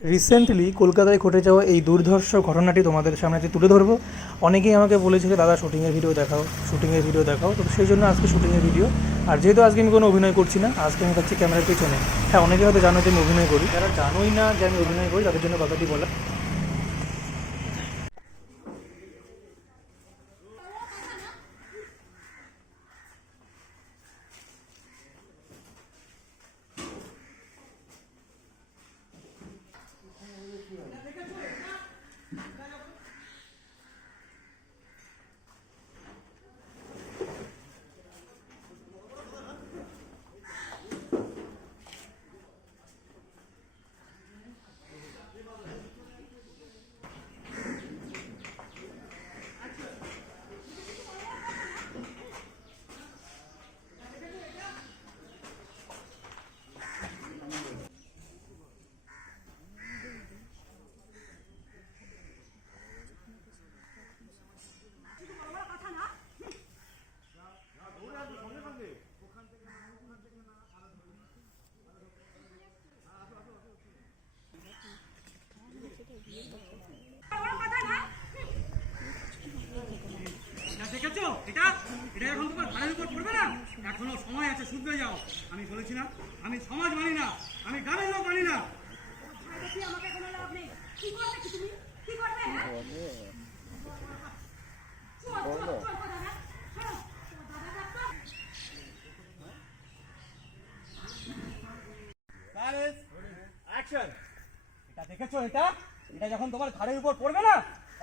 Recently কলকাতায় ঘটে যাওয়া এই দুর্ধর্ষ ঘটনাটি তোমাদের সামনে তুলে ধরবো। অনেকেই আমাকে বলেছিল, দাদা শুটিংয়ের ভিডিও দেখাও শুটিংয়ের ভিডিও দেখাও। তো সেই জন্য আজকে শুটিংয়ের ভিডিও আর যেহেতু আজকে আমি কোনো অভিনয় করছি না, আজকে আমি পাচ্ছি ক্যামেরার পেছনে। হ্যাঁ অনেকে হয়তো জানো যে আমি অভিনয় করি। যারা জানোই না যে আমি অভিনয় করি, তাদের জন্য কথাটি বলা। দেখেছ? এটা? এটা এখন তোমার উপর পড়বে না? এখনও সময় আছে শুধরে যাও। আমি বলেছি আমি সমাজ মানি না, আমি গ্রামের লোক মানি না। আমাকে এটা দেখেছ এটা? এটা যখন তোমার ঘাড়ের উপর পড়বে না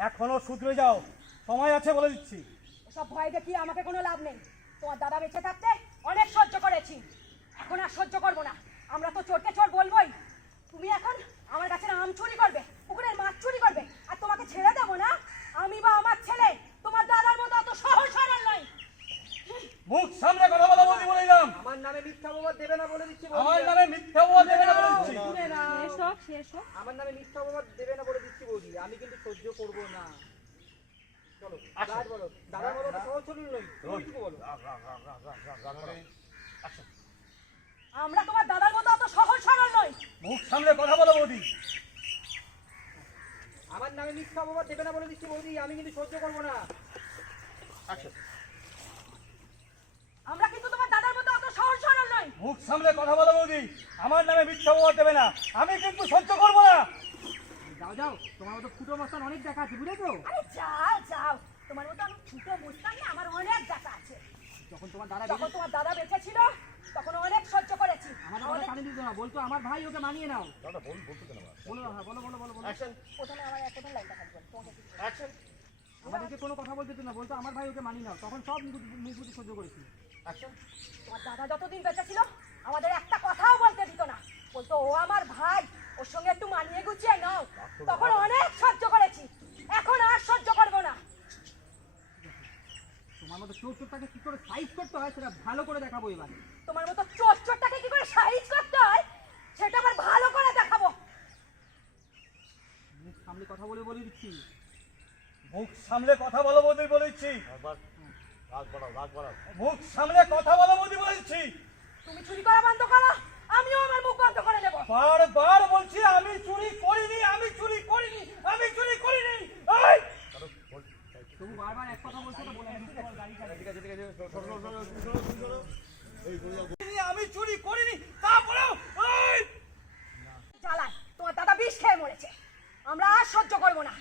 এখনও শুধরে যাও। সময় আছে বলে দিচ্ছি। ওসব ভয় দেখিয়ে আমাকে কোনো লাভ নেই। তোমার দাদা বেঁচে থাকতে অনেক সহ্য করেছি। এখন আর সহ্য করব না। আমরা তো চোরকে চোর বলবোই। তুমি এখন আমার কাছে আম চুরি করবে পুকুরের মাছ চুরি করবে আর তোমাকে ছেড়ে দেবো না? আমি বা আমার ছেলে তোমার দাদার মতো অত সহজ সরল নয় মুখ সামনে কথা বলা বলে দিলাম। আমার নামে মিথ্যা অপবাদ দেবে না বলে দিচ্ছি আমার নামে মিথ্যা অপবাদ দেবে না বলে দিচ্ছি শুনে না শেষ হোক আমার নামে মিথ্যা অপবাদ দেবে না বলে দিচ্ছি বৌদি। আমি কিন্তু সহ্য করব না। চলো রাজ বলো দাদা বলো সহজ কিছু বলো। আমরা তোমার দাদার মতো অত সহজ সরল নই। মুখ সামনে কথা বলো বৌদি। আমার নামে মিথ্যা অপবাদ দেবে না বলে দিচ্ছি বৌদি। আমি কিন্তু সহ্য করব না। আমরা কিন্তু তোমার দাদার মতো অত সহজ সরল নই মুখ সামনে কথা বলো বৌদি। আমার নামে মিথ্যা অপবাদ দেবে না। আমি কিন্তু সহ্য করব না। যাও যাও তোমার মতো ফুটো মস্তান অনেক দেখা আছে বুঝেছ? আরে যাও যাও। তোমার মতো আমি ছোট মুস্তান না আমার অনেক দেখা আছে। যখন তোমার দাদা যখন তোমার দাদা বেঁচে ছিল তখন অনেক সহ্য করেছি। আমার দাদা অনেক- কানে দিত না বলতো আমার ভাই ওকে মানিয়ে নাও। বলো হ্যাঁ বলো বলো বলো বলো প্রথমে আমার এক প্রথম লাইনটা থাকবে তোমাকে কিছু- আমাদেরকে কোনো কথা বলতে দিত না বলতো আমার ভাই ওকে মানিয়ে নাও। তখন সব মুখ মুখ সহ্য করেছি। তোমার দাদা যতদিন বেঁচে ছিল আমাদের একটা কথাও বলতে দিত না। বলতো ও আমার ভাই ওর সঙ্গে একটু মানিয়ে গুছিয়ে নাও। তখন অনেক সহ্য করেছি। এখন আর সহ্য করব না। তোমার মতো চোর চোরটাকে কি করে সাইজ করতে হয় সেটা ভালো করে দেখাবো এবার। তোমার মতো চোর চোরটাকে কি করে সাইজ করতে হয় সেটা আবার ভালো করে দেখাবো। মুখ সামনে কথা বলে বলে দিচ্ছি। মুখ সামলে কথা বলো বলে দিচ্ছি মুখ সামলে কথা বলো বলে দিচ্ছি তুমি চুরি করা বন্ধ করো আমিও আমার মুখ বন্ধ করে দেবো। বারবার বলছি আমি চুরি করিনি আমি চুরি করিনি আমি চুরি করিনি। এই! তবু বারবার এক কথা বলছো তো বলে দিচ্ছি, বল, গাড়ি চালা। করিনি, আমি চুরি করিনি তারপরেও এই! জ্বালায় তোমার দাদা বিষ খেয়ে মরেছে। আমরা আর সহ্য করব না।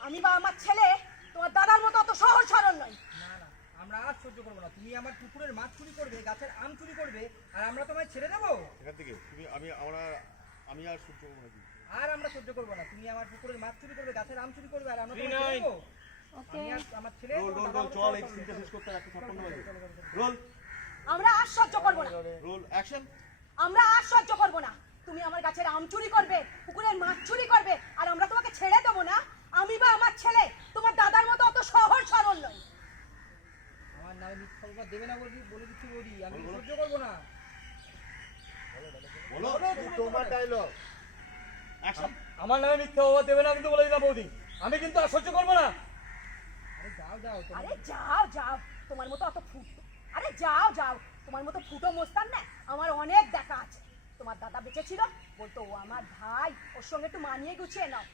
আমি বা আমার ছেলে তোমার দাদার মতো অত সহজ সরল নয় আমরা আর সহ্য করব না। তুমি আমার পুকুরের মাছ চুরি করবে গাছের আম চুরি করবে আর আমরা তোমায় ছেড়ে দেবো? এখান থেকে তুমি আমি আমরা আমি আর সহ্য করব নাকি আর আমরা সহ্য করব না। তুমি আমার পুকুরের মাছ চুরি করবে গাছের আম চুরি করবে আর আমরা তোমায় ছেড়ে দেবো? আমি আমার ছেলে রোল রোল রোল চল এই সিনটা শেষ করতে একটা ছাপ্পান্ন বাজে রোল। আমরা আর সহ্য করব না। রোল অ্যাকশন আমরা আর সহ্য করব না। তুমি আমার গাছের আম চুরি করবে পুকুরের মাছ চুরি করবে আর আমরা তোমাকে ছেড়ে দেবো না আমি বা আমার ছেলে তোমার দাদার মতো অত সহজ সরল নয় আমার নামে মিথ্যা অপবাদ দেবে না বলি বলে দিচ্ছি বৌদি আমি সহ্য করব না বলো তোমার ডায়লগ আমার নামে মিথ্যা বাবা দেবে না কিন্তু বলে দিলাম বৌদি। আমি কিন্তু আর সহ্য করব না। যাও যাও আরে যাও যাও। তোমার মতো অত ফুটো আরে যাও যাও। তোমার মতো ফুটো মোস্তান না আমার অনেক দেখা আছে। তোমার দাদা বেঁচে ছিল বলতো ও আমার ভাই ওর সঙ্গে একটু মানিয়ে গুছিয়ে নাও।